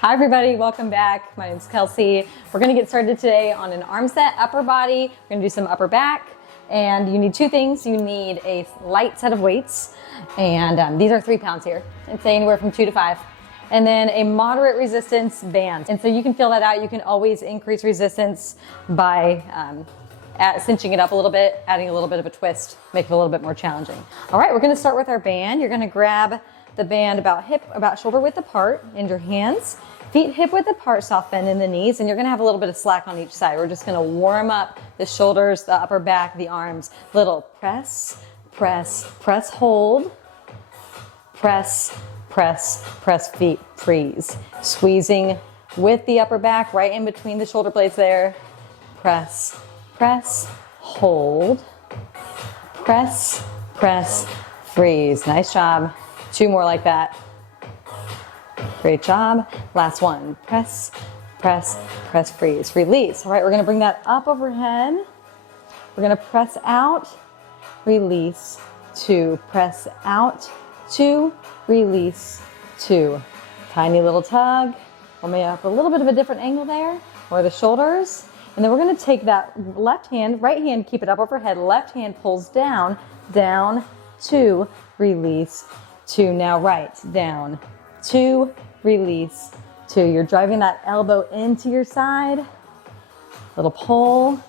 Hi everybody, welcome back. My name is Kelsey. We're gonna get started today on an arm set, upper body. We're gonna do some upper back, and you need two things. You need a light set of weights, and these are 3 pounds here. It's anywhere from 2 to 5. And then a moderate resistance band. And so you can feel that out. You can always increase resistance by cinching it up a little bit, adding a little bit of a twist, make it a little bit more challenging. All right, we're gonna start with our band. You're gonna grab the band about shoulder width apart in your hands. Feet hip width apart, soft bend in the knees, and you're gonna have a little bit of slack on each side. We're just gonna warm up the shoulders, the upper back, the arms. Little press, press, press, hold, press, press, press, feet, freeze. Squeezing with the upper back right in between the shoulder blades there. Press, press, hold, press, press, freeze. Nice job. 2 more like that. Great job. Last one. Press, press, press, freeze. Release. All right, we're gonna bring that up overhead. We're gonna press out, release, 2. Press out, 2, release, 2. Tiny little tug. We'll make up a little bit of a different angle there, or the shoulders. And then we're gonna take that left hand, right hand, keep it up overhead. Left hand pulls down, down, 2, release, 2. Now right, down, 2, release, 2. You're driving that elbow into your side. Little pull,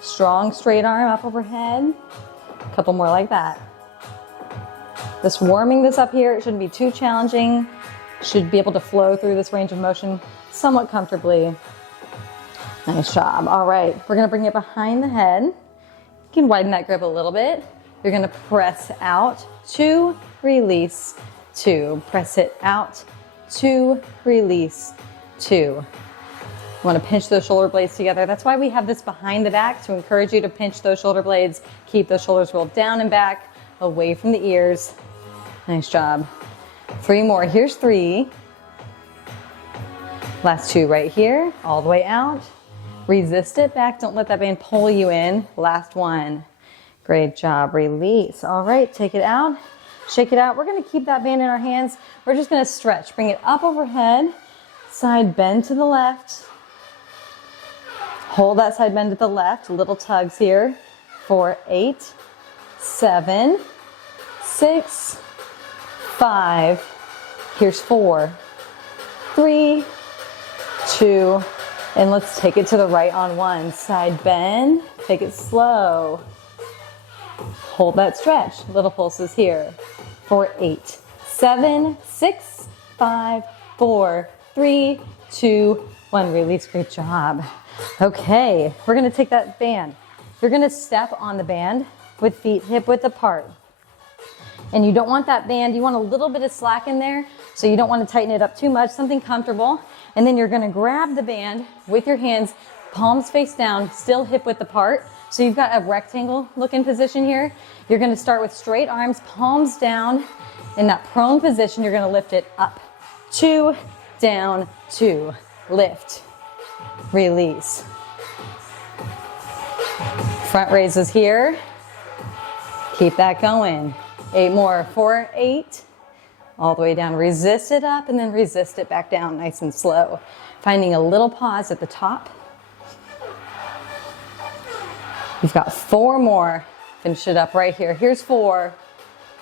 strong straight arm up overhead. A couple more like that. Just warming this up here. It shouldn't be too challenging. Should be able to flow through this range of motion somewhat comfortably. Nice job. All right, we're gonna bring it behind the head. You can widen that grip a little bit. You're gonna press out, 2, release, 2. Press it out, 2, release, 2. You want to pinch those shoulder blades together. That's why we have this behind the back, to encourage you to pinch those shoulder blades. Keep those shoulders rolled down and back, away from the ears. Nice job. 3 more. Here's 3. Last 2 right here, all the way out. Resist it back. Don't let that band pull you in. Last 1. Great job. Release. All right, take it out. Shake it out. We're going to keep that band in our hands. We're just going to stretch. Bring it up overhead. Side bend to the left. Hold that side bend to the left. Little tugs here. 4, 8, 7, 6, 5. Here's 4, 3, 2, and let's take it to the right on 1. Side bend. Take it slow. Hold that stretch. Little pulses here. 4, 8, 7, 6, 5, 4, 3, 2, 1. Release. Great job. Okay, we're gonna take that band. You're gonna step on the band with feet hip width apart. And you don't want that band, you want a little bit of slack in there, so you don't want to tighten it up too much, something comfortable. And then you're gonna grab the band with your hands, palms face down, still hip width apart. So you've got a rectangle looking position here. You're gonna start with straight arms, palms down. In that prone position, you're gonna lift it up. 2, down, 2. Lift, release. Front raises here. Keep that going. 8 more. 4, 8. All the way down. Resist it up and then resist it back down, nice and slow. Finding a little pause at the top. You've got 4 more. Finish it up right here. Here's 4.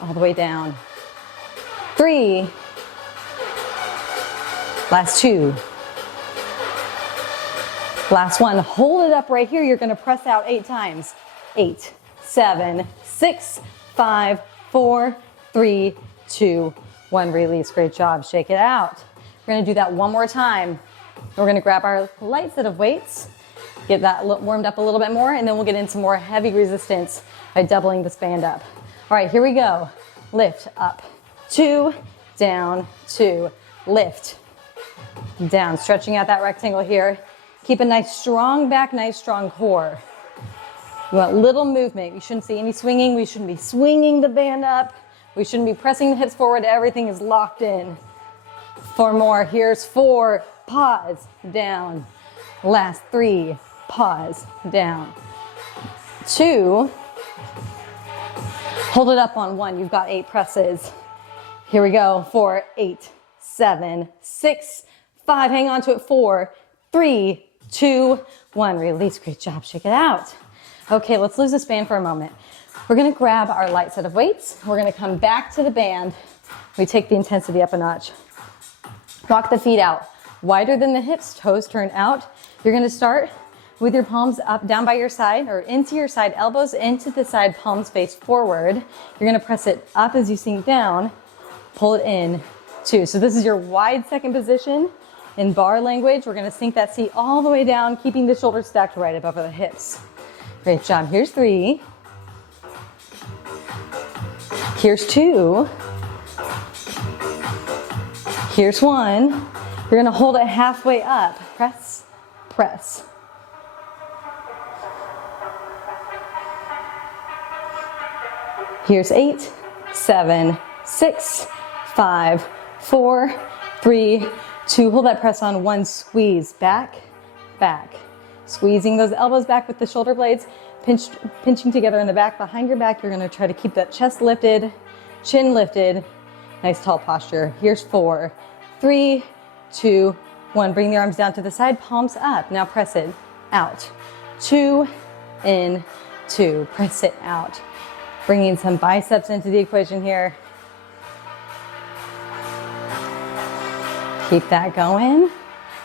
All the way down. 3. Last 2. Last 1. Hold it up right here. You're going to press out 8 times. 8, 7, 6, 5, 4, 3, 2, 1. Release. Great job. Shake it out. We're going to do that one more time. We're going to grab our light set of weights. Get that warmed up a little bit more, and then we'll get into more heavy resistance by doubling this band up. All right, here we go. Lift, up, 2, down, 2, lift, down. Stretching out that rectangle here. Keep a nice strong back, nice strong core. You want little movement. You shouldn't see any swinging. We shouldn't be swinging the band up. We shouldn't be pressing the hips forward. Everything is locked in. 4 more. Here's 4. Pause, down. Last 3. Pause, down. 2. Hold it up on 1. You've got 8 presses. Here we go. 4, 8, 7, 6, 5, hang on to it, 4, 3, 2, 1. Release, great job, shake it out. Okay, let's lose this band for a moment. We're gonna grab our light set of weights. We're gonna come back to the band. We take the intensity up a notch. Walk the feet out, wider than the hips, toes turned out. You're gonna start with your palms up, down by your side, or into your side, elbows into the side, palms face forward. You're gonna press it up as you sink down, pull it in, 2. So this is your wide second position. In bar language, we're gonna sink that seat all the way down, keeping the shoulders stacked right above the hips. Great job, here's 3. Here's 2. Here's 1. You're gonna hold it halfway up. Press, press. Here's 8, 7, 6, 5, 4, 3, 2. Hold that press on. 1, squeeze, back, back. Squeezing those elbows back with the shoulder blades, pinching together in the back. Behind your back, you're gonna try to keep that chest lifted, chin lifted. Nice tall posture. Here's 4, 3, 2, 1. Bring the arms down to the side, palms up. Now press it out. 2, in, 2. Press it out. Bringing some biceps into the equation here. Keep that going.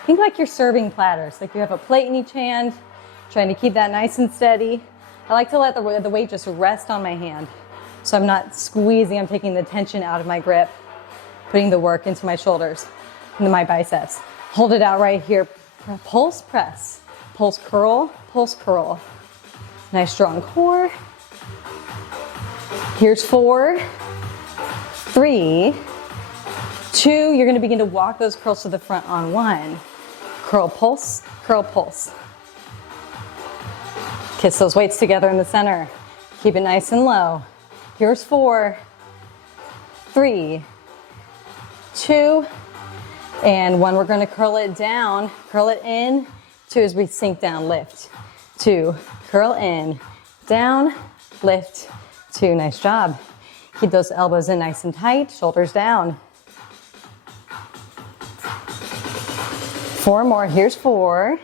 Think like you're serving platters, like you have a plate in each hand, trying to keep that nice and steady. I like to let the weight just rest on my hand. So I'm not squeezing, I'm taking the tension out of my grip, putting the work into my shoulders, into my biceps. Hold it out right here. Pulse press, pulse curl, pulse curl. Nice strong core. Here's 4, 3, 2. You're gonna begin to walk those curls to the front on 1. Curl, pulse, curl, pulse. Kiss those weights together in the center. Keep it nice and low. Here's 4, 3, 2, and 1. We're gonna curl it down, curl it in. 2 as we sink down, lift. 2, curl in, down, lift. 2, nice job. Keep those elbows in nice and tight, shoulders down. 4 more, here's 4.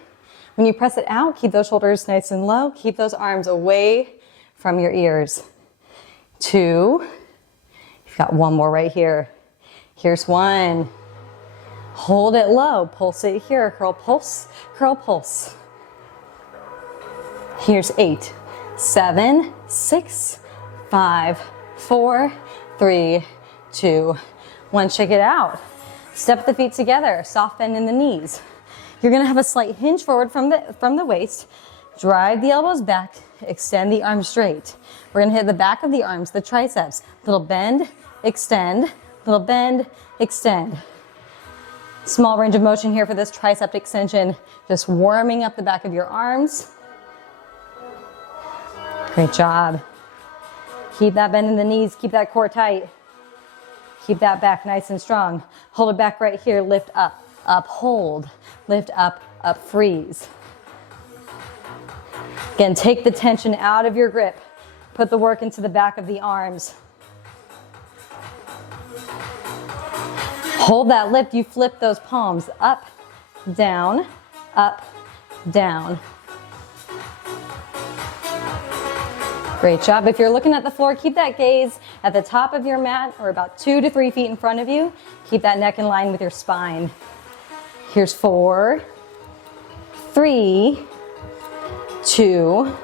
When you press it out, keep those shoulders nice and low. Keep those arms away from your ears. 2, you've got 1 more right here. Here's 1. Hold it low, pulse it here, curl, pulse, curl, pulse. Here's 8, 7, 6, 5, 4, 3, 2, 1. Shake it out. Step the feet together, soft bend in the knees. You're gonna have a slight hinge forward from the waist. Drive the elbows back, extend the arms straight. We're gonna hit the back of the arms, the triceps. Little bend, extend, little bend, extend. Small range of motion here for this tricep extension. Just warming up the back of your arms. Great job. Keep that bend in the knees, keep that core tight. Keep that back nice and strong. Hold it back right here, lift up, up, hold. Lift up, up, freeze. Again, take the tension out of your grip. Put the work into the back of the arms. Hold that lift, you flip those palms up, down, down. Great job. If you're looking at the floor, keep that gaze at the top of your mat or about 2 to 3 feet in front of you. Keep that neck in line with your spine. Here's 4, 3, 2.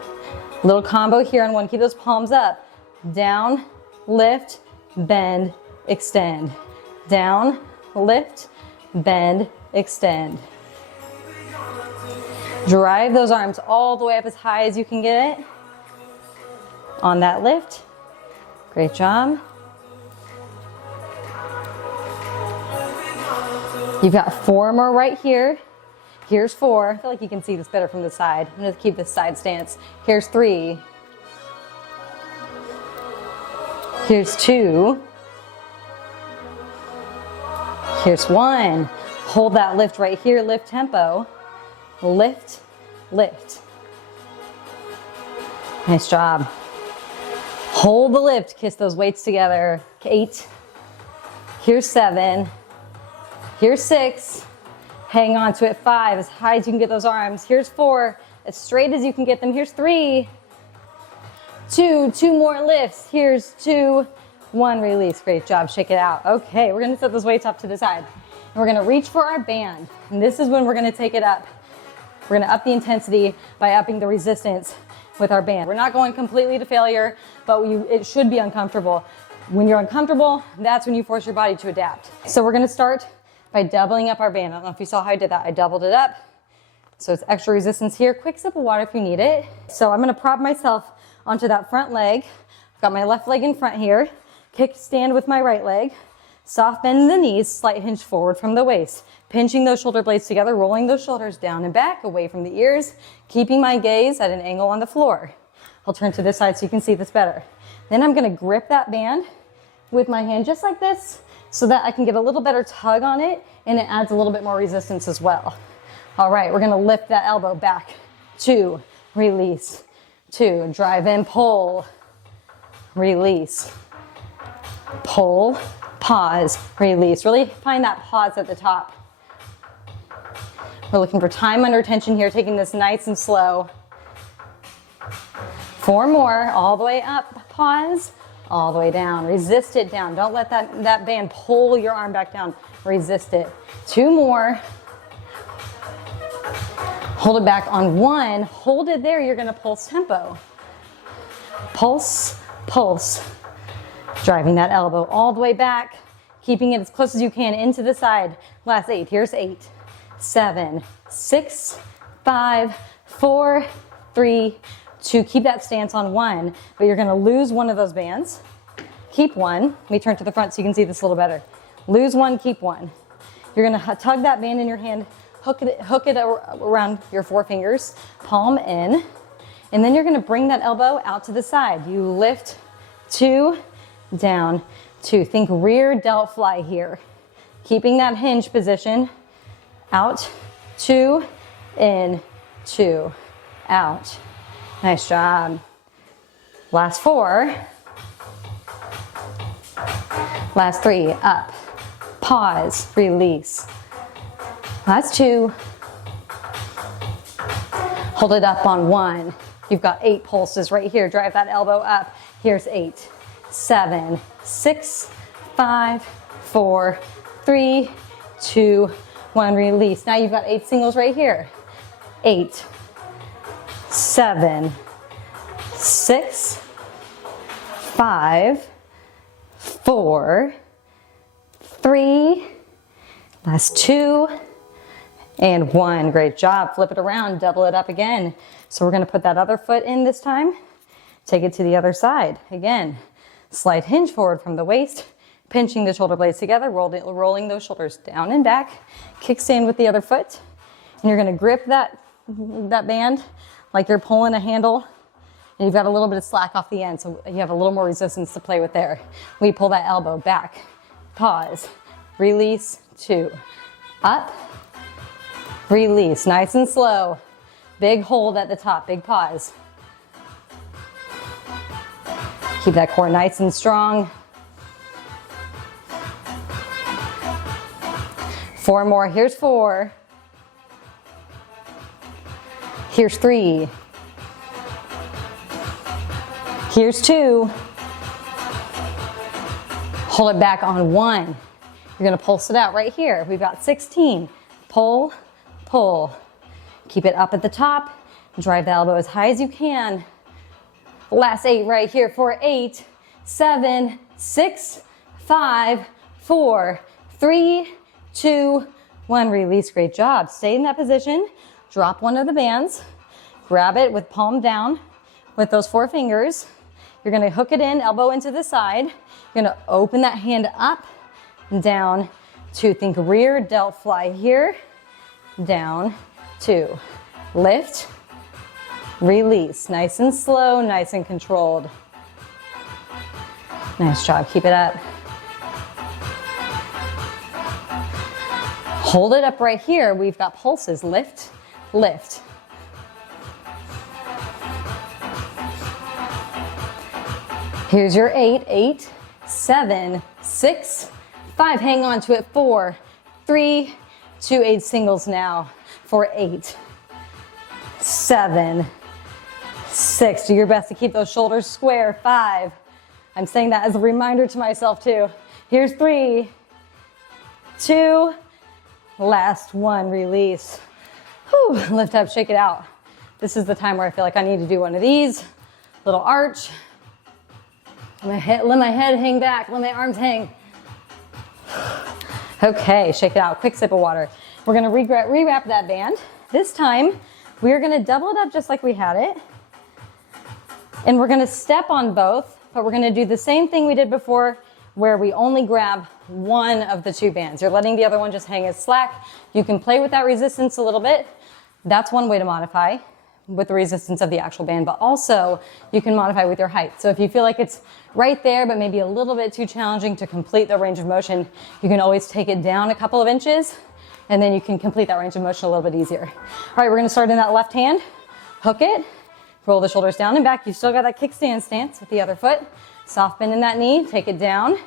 Little combo here on 1. Keep those palms up. Down, lift, bend, extend. Down, lift, bend, extend. Drive those arms all the way up as high as you can get it. On that lift. Great job. You've got 4 more right here. Here's 4. I feel like you can see this better from the side. I'm going to keep this side stance. Here's 3. Here's 2. Here's 1. Hold that lift right here. Lift tempo. Lift, lift. Nice job. Hold the lift. Kiss those weights together. 8. Here's 7. Here's 6. Hang on to it. 5, as high as you can get those arms. Here's 4, as straight as you can get them. Here's 3, 2 more lifts. Here's 2, 1, release. Great job. Shake it out. Okay, we're gonna set those weights off to the side. And we're gonna reach for our band. And this is when we're gonna take it up. We're gonna up the intensity by upping the resistance with our band. We're not going completely to failure, but it should be uncomfortable. When you're uncomfortable, that's when you force your body to adapt. So we're gonna start by doubling up our band. I don't know if you saw how I did that. I doubled it up. So it's extra resistance here. Quick sip of water if you need it. So I'm gonna prop myself onto that front leg. I've got my left leg in front here. Kickstand with my right leg. Soft bend in the knees, slight hinge forward from the waist. Pinching those shoulder blades together, rolling those shoulders down and back, away from the ears, keeping my gaze at an angle on the floor. I'll turn to this side so you can see this better. Then I'm gonna grip that band with my hand just like this so that I can get a little better tug on it and it adds a little bit more resistance as well. All right, we're gonna lift that elbow back. 2, release. 2, drive in, pull, release. Pull, pause, release. Really find that pause at the top. We're looking for time under tension here, taking this nice and slow. 4 more, all the way up, pause, all the way down. Resist it down. Don't let that band pull your arm back down. Resist it. 2 more. Hold it back on 1. Hold it there. You're gonna pulse tempo. Pulse, pulse. Driving that elbow all the way back, keeping it as close as you can into the side. Last 8. Here's 8, 7, 6, 5, 4, 3, 2. Keep that stance on 1, but you're gonna lose one of those bands. Keep 1. Let me turn to the front so you can see this a little better. Lose 1, keep 1. You're gonna tug that band in your hand, hook it around your 4 fingers, palm in, and then you're gonna bring that elbow out to the side. You lift 2, down 2. Think rear delt fly here. Keeping that hinge position. Out, 2, in, 2, out. Nice job. Last 4. Last 3, up, pause, release. Last 2. Hold it up on 1. You've got 8 pulses right here. Drive that elbow up. Here's 8, 7, 6, 5, 4, 3, 2, 1. Release. Now you've got 8 singles right here. 8, 7, 6, 5, 4, 3, last 2, and 1. Great job. Flip it around, double it up again. So we're gonna put that other foot in this time. Take it to the other side. Again, slight hinge forward from the waist, pinching the shoulder blades together, rolling those shoulders down and back. Kickstand with the other foot. And you're gonna grip that band like you're pulling a handle. And you've got a little bit of slack off the end, so you have a little more resistance to play with there. We pull that elbow back, pause, release, 2, up, release, nice and slow. Big hold at the top, big pause. Keep that core nice and strong. 4 more, here's 4. Here's 3. Here's 2. Hold it back on 1. You're gonna pulse it out right here. We've got 16. Pull, pull. Keep it up at the top. Drive the elbow as high as you can. Last 8 right here for 8, 7, 6, 5, 4, 3, 2, 1. Release. Great job. Stay in that position. Drop one of the bands. Grab it with palm down with those 4 fingers. You're gonna hook it in, elbow into the side. You're gonna open that hand up, down, 2. Think rear delt fly here, down, 2. Lift, release. Nice and slow, nice and controlled. Nice job, keep it up. Hold it up right here. We've got pulses, lift, lift. Here's your 8, 8, 7, 6, 5. Hang on to it. 4, 3, to 8 singles now for 8, 7, 6. Do your best to keep those shoulders square. 5. I'm saying that as a reminder to myself too. Here's 3, 2, last one, release. Whew, lift up, shake it out. This is the time where I feel like I need to do one of these. Little arch. Let my head hang back, let my arms hang. Okay, shake it out. Quick sip of water. We're gonna rewrap that band. This time, we're gonna double it up just like we had it. And we're gonna step on both, but we're gonna do the same thing we did before where we only grab one of the 2 bands. You're letting the other one just hang as slack. You can play with that resistance a little bit. That's one way to modify with the resistance of the actual band, but also you can modify with your height. So if you feel like it's right there, but maybe a little bit too challenging to complete the range of motion, you can always take it down a couple of inches, and then you can complete that range of motion a little bit easier. All right, we're gonna start in that left hand, hook it, roll the shoulders down and back. You still got that kickstand stance with the other foot. Soft bend in that knee, take it down,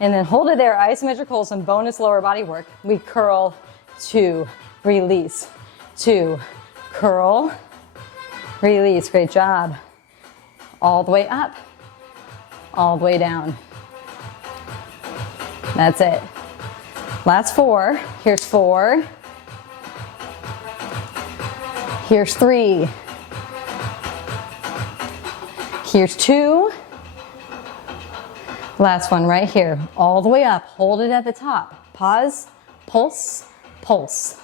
and then hold it there. Isometric hold, some bonus lower body work. We curl, 2, release, 2, curl, release. Great job. All the way up, all the way down. That's it. Last 4. Here's 4. Here's 3. Here's 2. Last one right here. All the way up. Hold it at the top. Pause, pulse, pulse.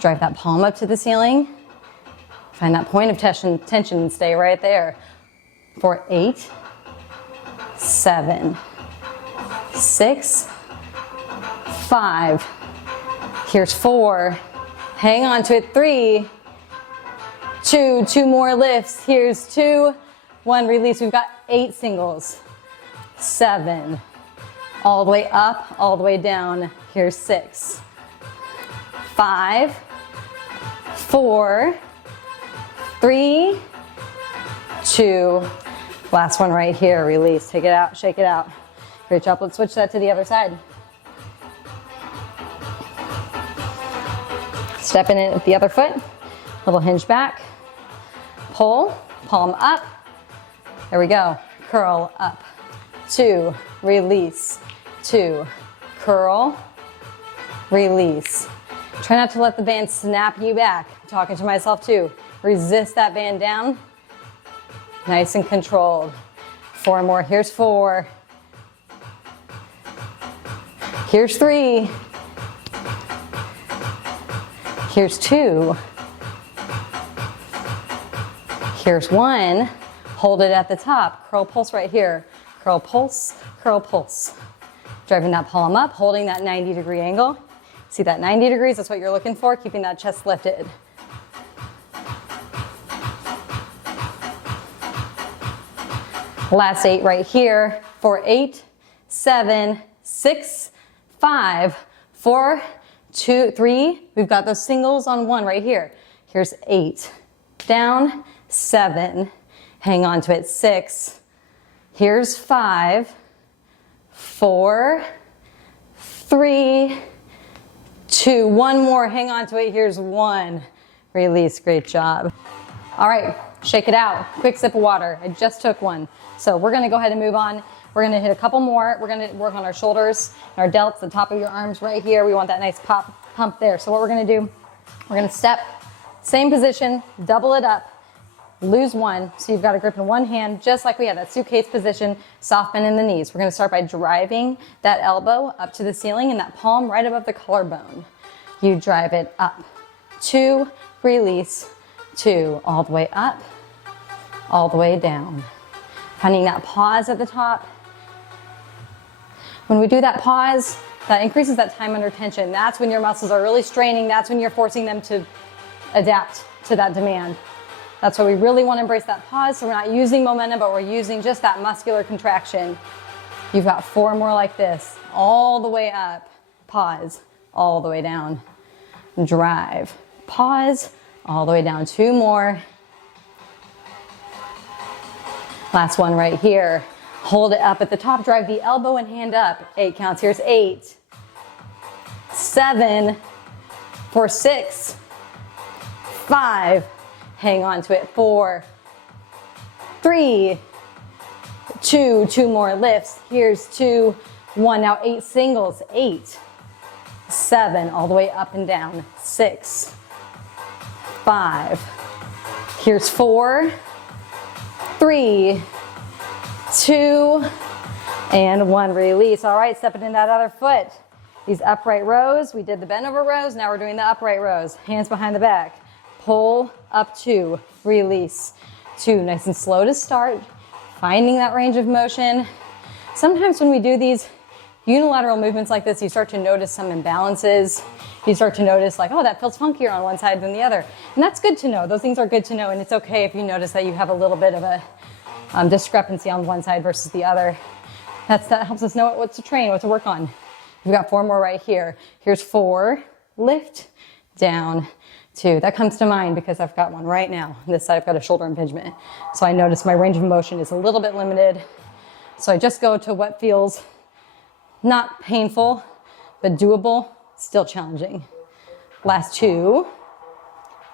Drive that palm up to the ceiling. Find that point of tension and stay right there for 8, 7, 6, 5. Here's 4. Hang on to it. 3, 2. 2 more lifts. Here's 2, 1. Release. We've got 8 singles. 7. All the way up, all the way down. Here's 6, 5, 4, 3, 2. Last one right here. Release. Take it out. Shake it out. Great job. Let's switch that to the other side. Step in it with the other foot. Little hinge back. Pull. Palm up. There we go. Curl up. 2. Release. 2. Curl. Release. Try not to let the band snap you back. I'm talking to myself too. Resist that band down. Nice and controlled. 4 more. Here's 4. Here's 3. Here's 2. Here's 1. Hold it at the top. Curl pulse right here. Curl pulse, curl pulse. Driving that palm up, holding that 90-degree angle. See that 90 degrees? That's what you're looking for, keeping that chest lifted. Last 8 right here for 8, 7, 6, 5, 4, 2, 3. We've got those singles on 1 right here. Here's 8. Down, 7. Hang on to it. 6. Here's 5, 4, 3, 2. 1 more. Hang on to it. Here's 1. Release. Great job. All right. Shake it out. Quick sip of water. I just took one. So we're going to go ahead and move on. We're going to hit a couple more. We're going to work on our shoulders, our delts, the top of your arms right here. We want that nice pump there. So what we're going to do, we're going to step, same position, double it up. Lose 1, so you've got a grip in one hand, just like we had that suitcase position, soft bend in the knees. We're gonna start by driving that elbow up to the ceiling and that palm right above the collarbone. You drive it up, 2, release, 2, all the way up, all the way down. Finding that pause at the top. When we do that pause, that increases that time under tension. That's when your muscles are really straining. That's when you're forcing them to adapt to that demand. That's why we really want to embrace that pause, so we're not using momentum, but we're using just that muscular contraction. You've got 4 more like this, all the way up, pause, all the way down, drive, pause, all the way down. 2 more. Last one right here. Hold it up at the top, drive the elbow and hand up. 8 counts. Here's 8, 7, for 6, 5, hang on to it, 4, 3, 2, 2 more lifts. Here's 2, 1. Now 8 singles, 8, 7, all the way up and down, 6, 5. Here's 4, 3, 2, and 1. Release. All right, stepping in that other foot. These upright rows, we did the bent over rows, now we're doing the upright rows. Hands behind the back. Pull up 2, release 2. Nice and slow to start, finding that range of motion. Sometimes when we do these unilateral movements like this, you start to notice some imbalances. You start to notice like, oh, that feels funkier on one side than the other. And that's good to know. Those things are good to know. And it's okay if you notice that you have a little bit of a discrepancy on one side versus the other. That helps us know what to train, what to work on. We've got 4 more right here. Here's 4, lift, down, 2. That comes to mind because I've got one right now. On this side, I've got a shoulder impingement. So I notice my range of motion is a little bit limited. So I just go to what feels not painful, but doable, still challenging. Last 2,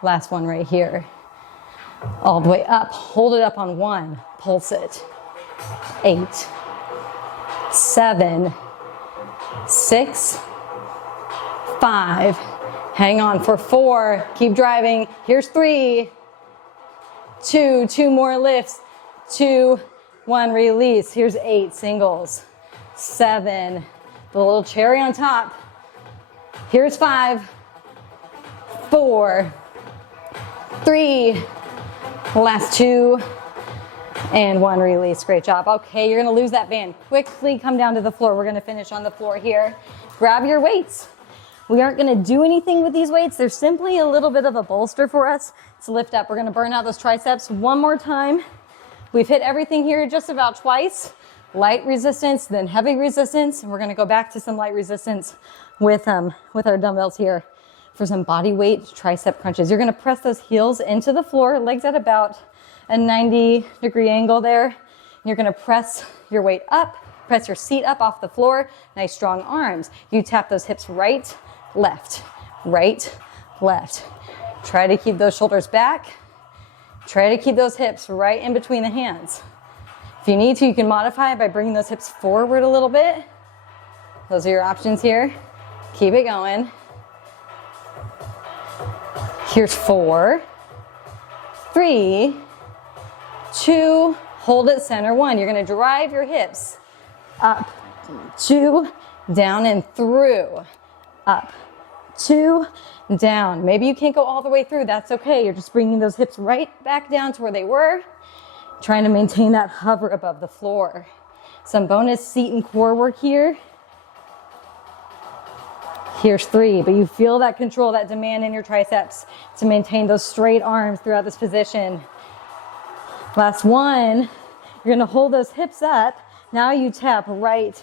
last one right here. All the way up, hold it up on 1, pulse it. 8, 7, 6, 5, hang on for 4, keep driving. Here's 3, 2, 2 more lifts, 2, 1, release. Here's 8 singles, 7, the little cherry on top. Here's 5, 4, 3, last 2, and 1, release. Great job. Okay, you're gonna lose that band. Quickly come down to the floor. We're gonna finish on the floor here. Grab your weights. We aren't gonna do anything with these weights. They're simply a little bit of a bolster for us to lift up. We're gonna burn out those triceps one more time. We've hit everything here just about twice. Light resistance, then heavy resistance. And we're gonna go back to some light resistance with our dumbbells here for some body weight tricep crunches. You're gonna press those heels into the floor, legs at about a 90-degree angle there. You're gonna press your weight up, press your seat up off the floor. Nice strong arms. You tap those hips right, left, right, left. Try to keep those shoulders back. Try to keep those hips right in between the hands. If you need to, you can modify it by bringing those hips forward a little bit. Those are your options here. Keep it going. Here's 4, 3, 2, hold it center, 1. You're gonna drive your hips up, 2, down and through, up, 2, down. Maybe you can't go all the way through, that's okay. You're just bringing those hips right back down to where they were, trying to maintain that hover above the floor. Some bonus seat and core work here. Here's 3, but you feel that control, that demand in your triceps to maintain those straight arms throughout this position. Last 1, you're gonna hold those hips up. Now you tap right,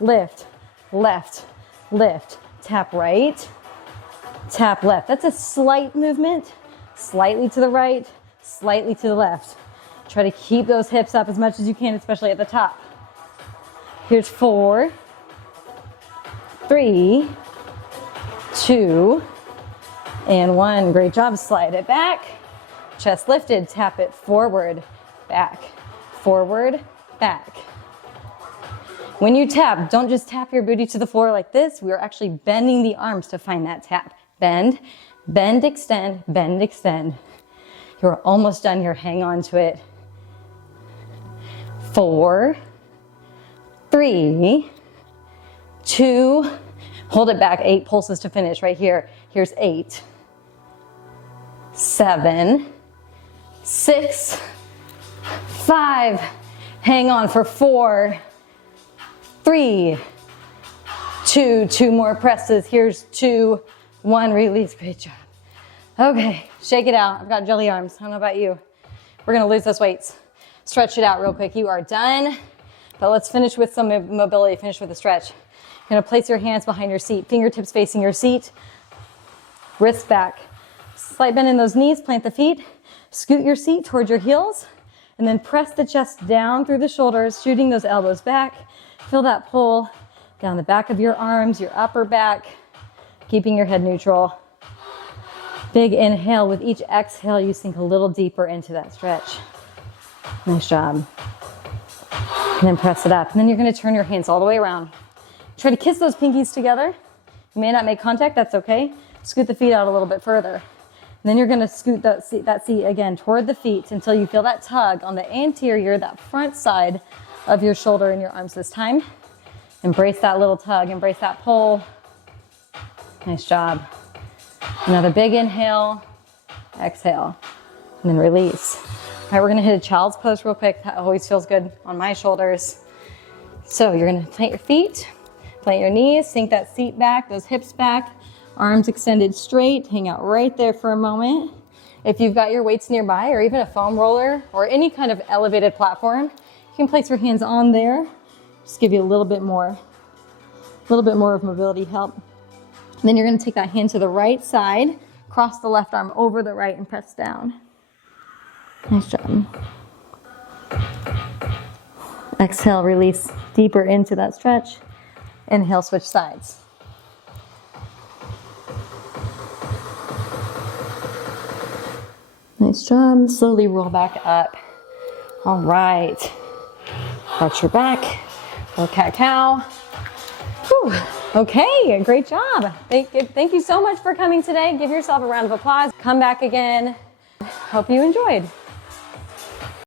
lift, left, lift. Tap right, tap left. That's a slight movement, slightly to the right, slightly to the left. Try to keep those hips up as much as you can, especially at the top. Here's 4, 3, 2, and 1. Great job. Slide it back. Chest lifted. Tap it forward, back, forward, back. When you tap, don't just tap your booty to the floor like this. We are actually bending the arms to find that tap. Bend, bend, extend, bend, extend. You're almost done here. Hang on to it. 4, 3, 2, hold it back. 8 pulses to finish right here. Here's 8, 7, 6, 5. Hang on for 4, 3, 2, 2 more presses. Here's 2, 1, release. Great job. Okay, shake it out. I've got jelly arms. I don't know about you. We're gonna lose those weights. Stretch it out real quick. You are done, but let's finish with some mobility. Finish with a stretch. You're gonna place your hands behind your seat, fingertips facing your seat, wrists back. Slight bend in those knees, plant the feet, scoot your seat towards your heels, and then press the chest down through the shoulders, shooting those elbows back. Feel that pull down the back of your arms, your upper back, keeping your head neutral. Big inhale. With each exhale, you sink a little deeper into that stretch. Nice job. And then press it up. And then you're gonna turn your hands all the way around. Try to kiss those pinkies together. You may not make contact, that's okay. Scoot the feet out a little bit further. And then you're gonna scoot that seat again toward the feet until you feel that tug on the anterior, that front side of your shoulder and your arms this time. Embrace that little tug, embrace that pull. Nice job. Another big inhale, exhale, and then release. All right, we're gonna hit a child's pose real quick. That always feels good on my shoulders. So you're gonna plant your feet, plant your knees, sink that seat back, those hips back, arms extended straight, hang out right there for a moment. If you've got your weights nearby or even a foam roller or any kind of elevated platform, you can place your hands on there. Just give you a little bit more of mobility help. And then you're gonna take that hand to the right side, cross the left arm over the right and press down. Nice job. Exhale, release deeper into that stretch. Inhale, switch sides. Nice job. Slowly roll back up. All right. Arch your back. Little cat-cow. Whew. Okay, great job. Thank you so much for coming today. Give yourself a round of applause. Come back again. Hope you enjoyed.